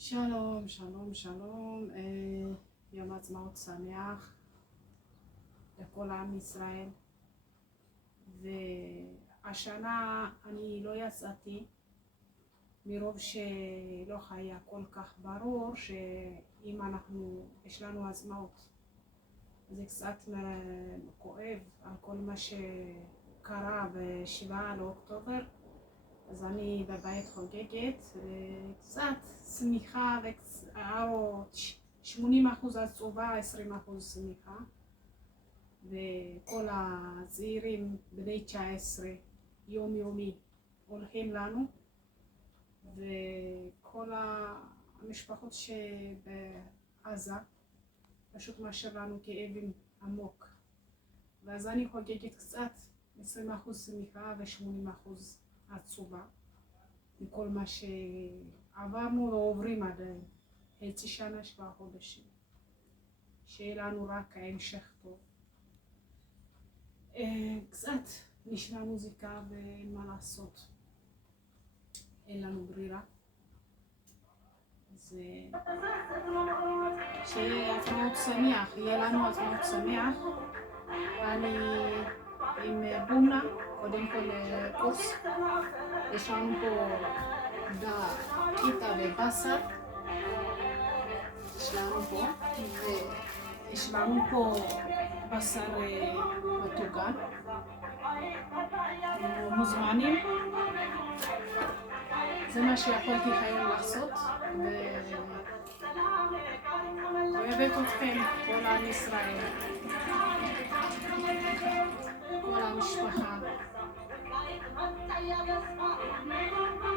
שלום, שלום, שלום, יום עצמאות שמח לכל עם ישראל. והשנה אני לא יצאתי מרוב שלא היה כל כך ברור שאם יש לנו עצמאות זה קצת כואב על כל מה שקרה ב7 לאוקטובר. אז אני בבית חוגגת, קצת שמחה וקצת 80% עצובה, 20% שמחה. וכל הצעירים בני 19 יומי הולכים לנו, וכל המשפחות שבעזה פשוט משאיר לנו כאבים עמוק. ואז אני חוגגת קצת 20% שמחה ו80% עצובה מכל מה שעברנו ועוברים עדיין, חצי שנה 7 חודשים, שיהיה לנו רק המשך טוב. קצת נשמע מוזיקה ואין מה לעשות, אין לנו ברירה. אז שיהיה עצמאות שמח, יהיה לנו עצמאות שמח. אני עם בונה, קודם כל קורס, יש לנו פה קיטה ובשר, יש לנו פה בשר מטוגן, מוזמנים. זה מה שיכולתי היום לעשות, ואוהבת אתכם, כל עם ישראל, כל המשפחה.